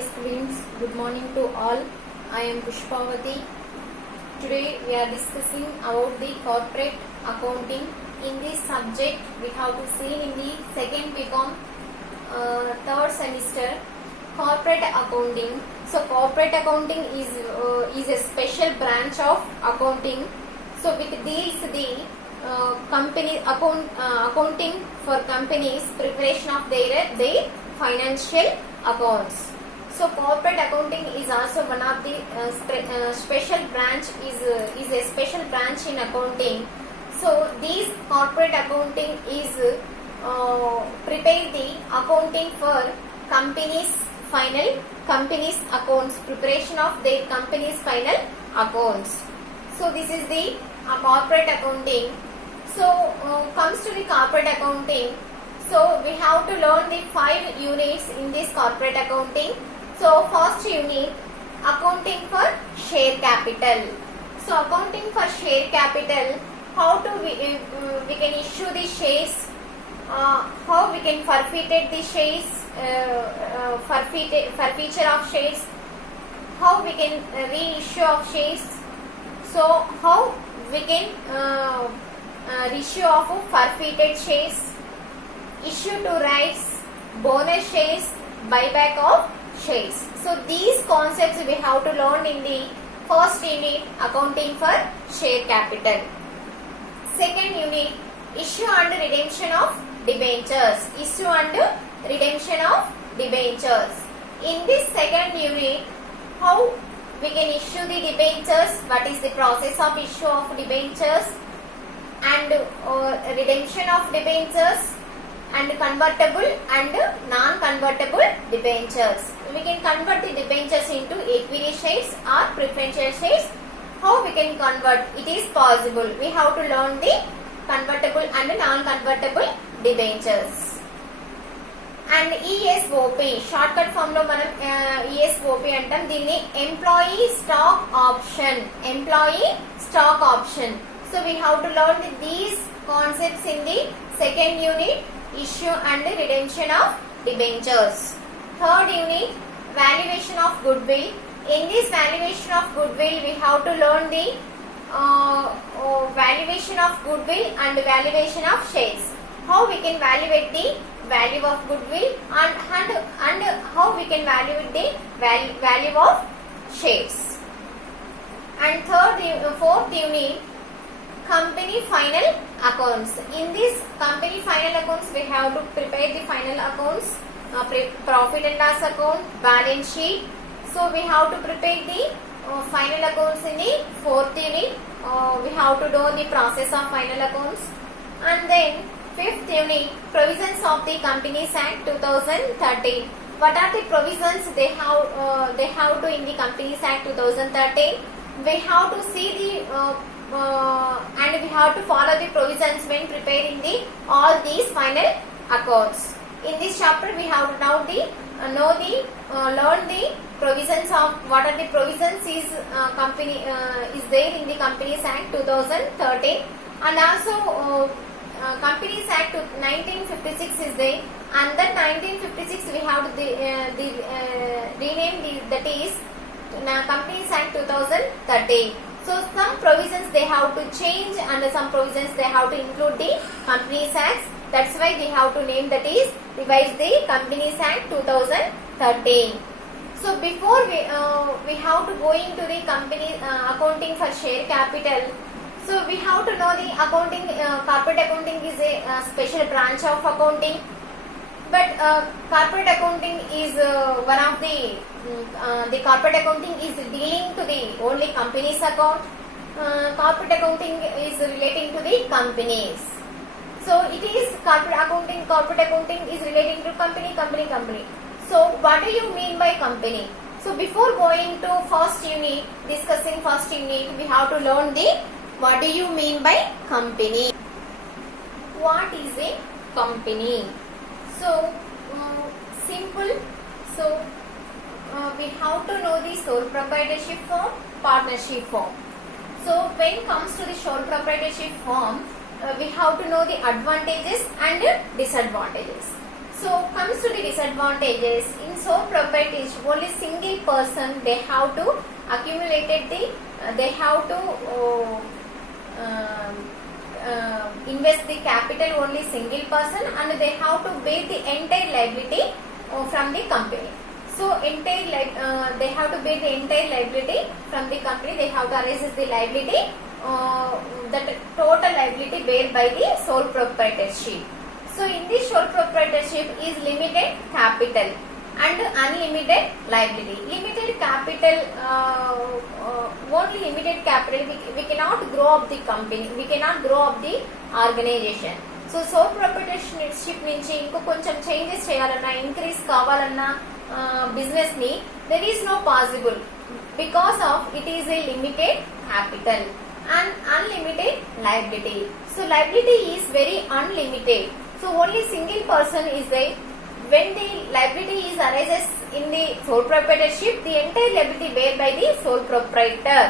Hi students, good morning to all. I am Pushpavati. Today we are discussing about the corporate accounting. In this subject we have to see in the second BCom third semester corporate accounting. So corporate accounting is a special branch of accounting. So with this the accounting for companies preparation of their financial accounts. So corporate accounting is also one of the special branch is a special branch in accounting. So this corporate accounting is prepare the accounting for companies accounts, preparation of their company's final accounts. So this is the corporate accounting. So comes to the corporate accounting. So we have to learn the 5 units in this corporate accounting. So first unit, accounting for share capital. So accounting for share capital, how to we can issue the shares, how we can forfeited the shares, forfeiture of shares, how we can reissue of shares. So how we can reissue of forfeited shares, issue to rights, bonus shares, buyback of shares. So these concepts we have to learn in the first unit, accounting for share capital. Second unit, issue and redemption of debentures. Issue and redemption of debentures. In this second unit, how we can issue the debentures, what is the process of issue of debentures and redemption of debentures, and convertible and non-convertible debentures. We can convert the debentures into equity shares or preferential shares. How we can convert? It is possible. We have to learn the convertible and non-convertible debentures. And ESOP, shortcut form lo manam ESOP antam, దీన్ని employee stock option. So we have to learn these concepts in the second unit, issue and redemption of debentures. Third unit, valuation of goodwill. In this valuation of goodwill, we have to learn the valuation of goodwill and valuation of shares. How we can evaluate the value of goodwill and how we can evaluate the value of shares. And fourth unit, company final accounts. In this company final accounts, we have to prepare the final accounts, profit and loss account, balance sheet. So we have to prepare the final accounts in the fourth unit. We have to do the process of final accounts. And then fifth unit, provisions of the Companies Act 2013. What are the provisions they have to in the Companies Act 2013? We have to see the and we have to follow the provisions when preparing all these final accounts. In this chapter, we have to now learn the provisions of what are the provisions is there in the Companies Act 2013, and also Companies Act 1956 is there, and that 1956 we have to rename that is Companies Act 2013. So some provisions they have to change and some provisions they have to include the Companies Act. That's why we have to name that is revise the Companies Act 2013. So before we have to go into the company accounting for share capital. So we have to know the accounting, corporate accounting is a special branch of accounting. But corporate accounting is one of the corporate accounting is dealing to the only company's account. Corporate accounting is relating to the companies. So it is corporate accounting is relating to company. So what do you mean by company? So before going to first unit, discussing first unit, we have to learn the what do you mean by company? What is a company? So simple. So we have to know the sole proprietorship form, partnership form. So when it comes to the sole proprietorship form, we have to know the advantages and disadvantages. So comes to the disadvantages. In sole proprietorship, only single person they have to accumulated they have to invest the capital only single person, and they have to bear the entire liability from the company. So they have to bear the entire liability from the company. They have to arise the liability, that total liability bear by the sole proprietorship. So in this sole proprietorship is limited capital and unlimited liability. Limited capital, only limited capital, we cannot grow up the company, we cannot grow up the organization. So sole proprietorship నుంచి ఇంకో కొంచెం changes చేయాలన్నా, increase కావాలన్నా business ని, there is no possible because of it is a limited capital and unlimited liability. So liability is very unlimited. So only single person is there. When the liability is arises in the sole proprietorship, the entire liability bear by the sole proprietor.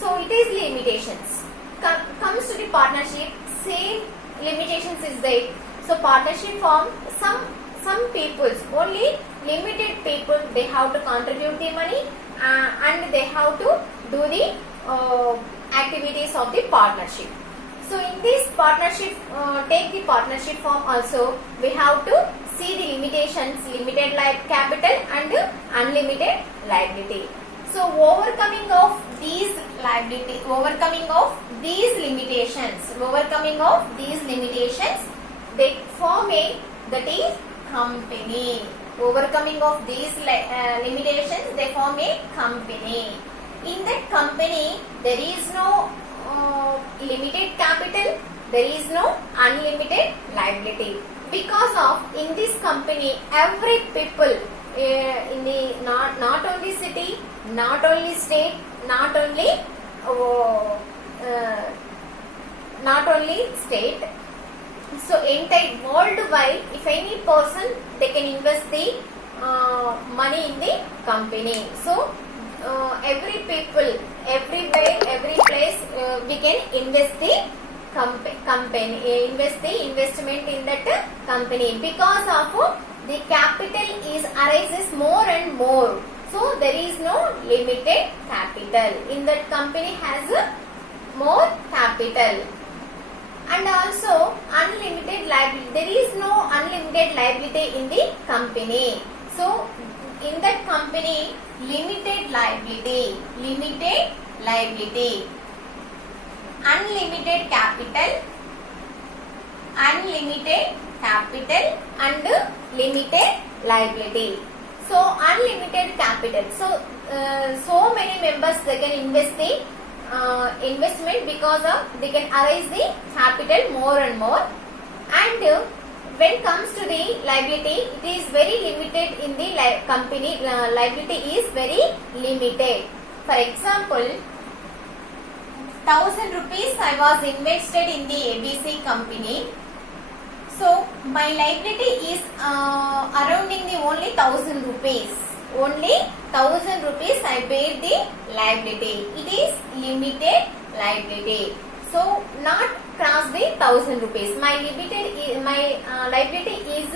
So it is limitations. Comes to the partnership, same limitations is there. So partnership form, some people, only limited people, they have to contribute the money and they have to do the activities of the partnership. So in this partnership, take the partnership form also, we have to see the limitations, limited capital and unlimited liability. So overcoming of these limitations, they form a, that is company. Overcoming of these limitations, they form a company. In that company, there is no limited capital, there is no unlimited liability. Because of in this company, every people in the not only city, not only state, not only state, so entire worldwide, if any person, they can invest the money in the company. So every people, everywhere, every place, we can invest the company, invest the investment in that company, because of the capital is arises more and more. So there is no limited capital. In that company has more capital. And also unlimited liability, there is no unlimited liability in the company. So in that company, limited liability, unlimited capital and limited liability. So unlimited capital, so many members, they can invest the investment, because of they can arise the capital more and more. And when comes to the liability, it is very limited in the company. Liability is very limited. For example, 1000 rupees I was invested in the ABC company. So my liability is surrounding the only 1000 rupees. Only 1000 rupees I bear the liability. It is limited liability. So not cross the 1000 rupees. My liability is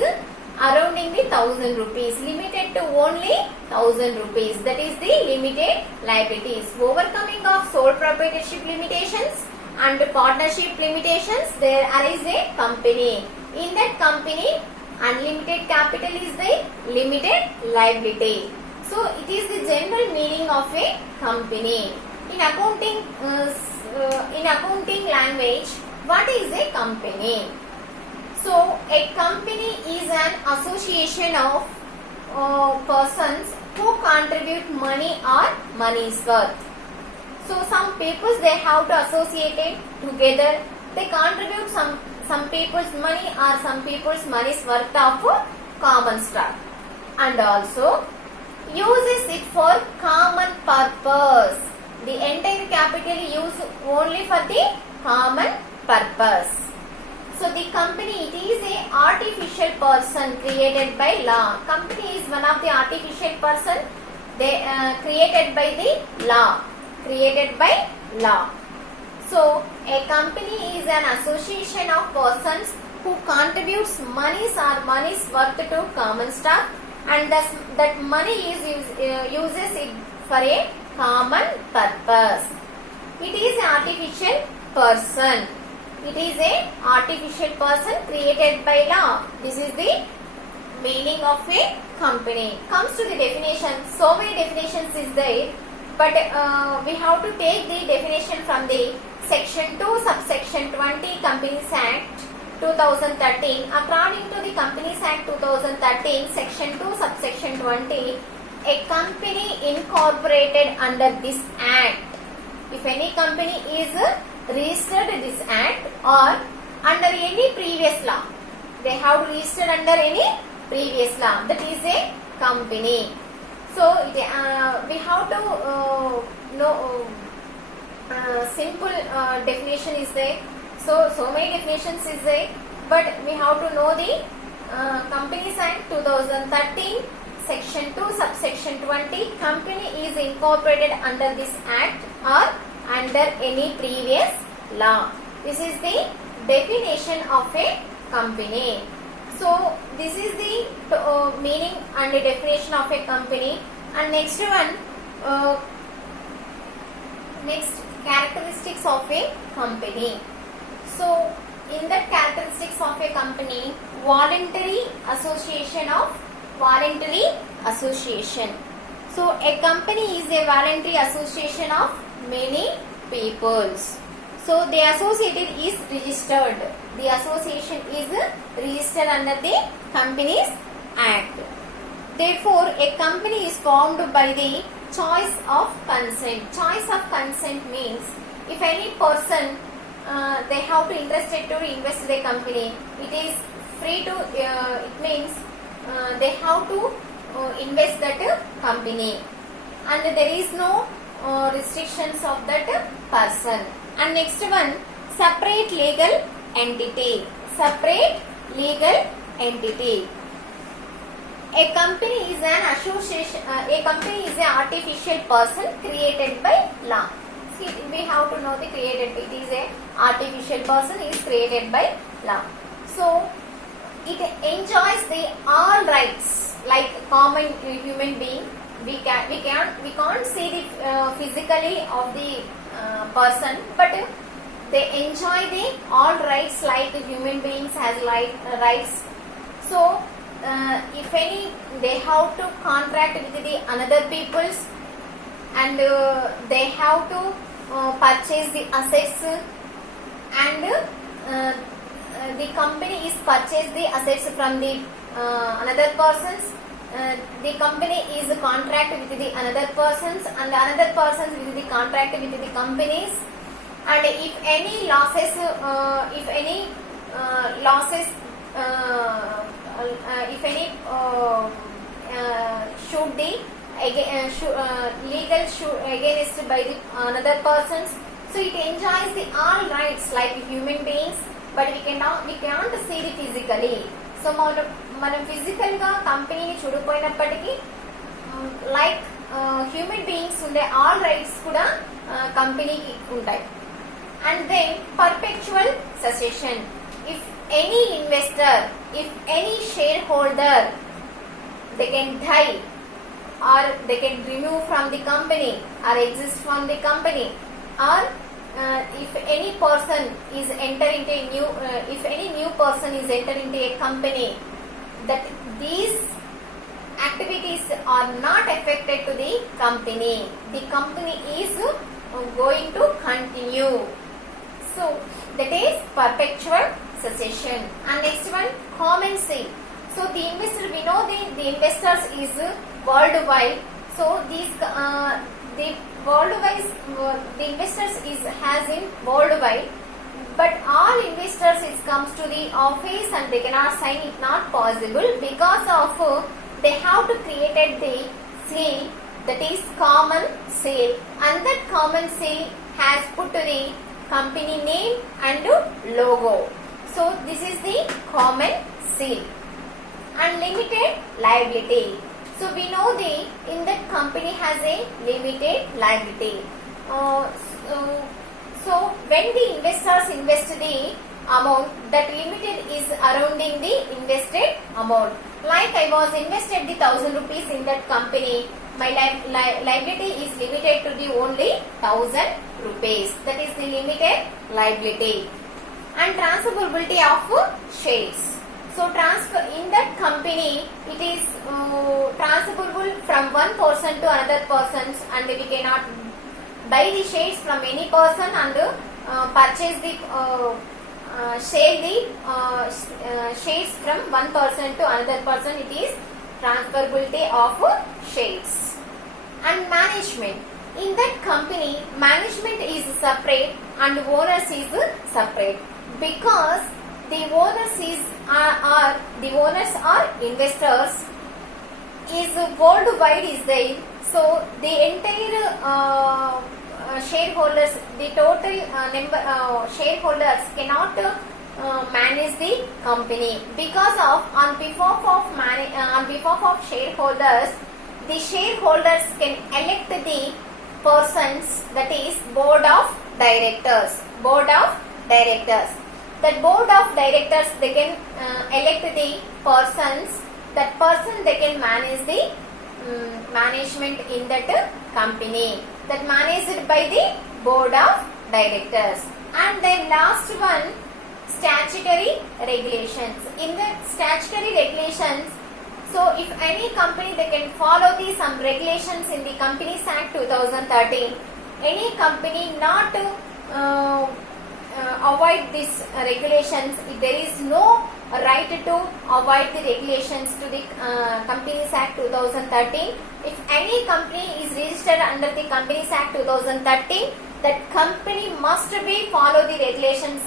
surrounding the 1000 rupees. Limited to only 1000 rupees. That is the limited liabilities. Overcoming of sole proprietorship limitations and partnership limitations, there arise a company. In that company, unlimited capital is the limited liability. So it is the general meaning of a company. In accounting language, what is a company? So a company is an association of persons who contribute money or money's worth. So some people, they have to associate it together. They contribute some people's money or some people's money's worth of common stock, and also uses it for common purpose. The entire capital used only for the common purpose. So the company, it is a artificial person created by law. Company is one of the artificial person, they created by the law. So a company is an association of persons who contributes monies or money's worth to common stock, and thus that money uses it for a common purpose. It is an artificial person. It is a artificial person created by law. This is the meaning of a company. Comes to the definition. So many definitions is there, but we have to take the definition from the section 2 subsection 20 Companies Act 2013. According to the Companies Act 2013 section 2 subsection 20, a company incorporated under this act, if any company is registered in this act or under any previous law, they have registered under any previous law, that is a company. So we have to know simple definition is there. So many definitions is there, but we have to know the Companies Act 2013 section 2 subsection 20. Company is incorporated under this act or under any previous law. This is the definition of a company. So this is the meaning and the definition of a company. And next one, next characteristics of a company. So in the characteristics of a company, voluntary association. So a company is a voluntary association of many peoples. So the associated is registered. The association is registered under the Companies Act. Therefore, a company is formed by the choice of consent. Choice of consent means if any person they have to interested to invest in the company, it is free to. It means they have to invest that company, and there is no restrictions of that person. And next one, separate legal entity. Separate legal entity. A company is an association. A company is an artificial person created by law. See, we have to know the created. It is a artificial person is created by law. So it enjoys the all rights like common human being. We can't see the physically of the person, but they enjoy the all rights like the human beings has rights. So if any they have to contract with the another peoples, and they have to purchase the assets, and the company is purchase the assets from the another persons. The company is a contract with the another persons, and another persons with the contract with the companies. And if any losses, should the legal against by the another persons, so it enjoys the all rights like human beings, but we cannot see the physically. So మనం physical గా కంపెనీని చూడకపోయినప్పటికీ like human beings ఉండే all rights కూడా కంపెనీకి ఉంటాయి. And then perpetual succession. If any investor, if any shareholder, they can die or they can remove from the company or exist from the company, or if any person is enter into a new if any new person is enter into a company, that these activities are not affected to the company is going to continue. So that is perpetual succession. And next one, common seal. So the investor, we know the investors is worldwide. So these the worldwide the investors is has in worldwide, but all investors is comes to the office and they cannot sign it, not possible, because of they have to created the seal, that is common seal, and that common seal has put to the company name and logo. So this is the common seal. And limited liability. So we know in that company has a limited liability. So when the investors invest the amount that limited is surrounding the invested amount. Like I was invested the 1000 rupees in that company, my liability is limited to the only 1000 rupees. That is the limited liability. And transferability of shares. So transfer in that company, it is transferable from one person to another person, and we cannot buy the shares from any person and purchase the sell the shares from one person to another person. It is transferability of shares. And management. In that company, management is separate and owners is separate, because the owners are investors, is worldwide is there. So the entire shareholders, the total number shareholders cannot manage the company, because of on behalf of shareholders, the shareholders can elect the persons, that is board of directors. That board of directors, they can elect the persons. That person, they can manage the management in that company, that managed by the board of directors. And then last one, statutory regulations. In the statutory regulations, so if any company, they can follow the some regulations in the Companies Act 2013. Any company not avoid these regulations, if there is no right to avoid the regulations to the Companies Act 2013. If any company is registered under the Companies Act 2013, that company must be follow the regulations,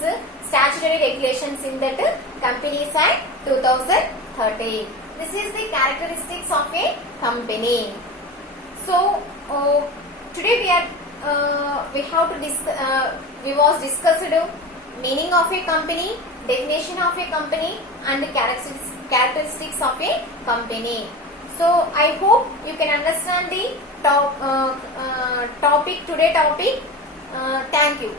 statutory regulations in that Companies Act 2013. This is the characteristics of a company. So today we have to we was discussed meaning of a company, definition of a company, and the characteristics of a company. So I hope you can understand the topic. Thank you.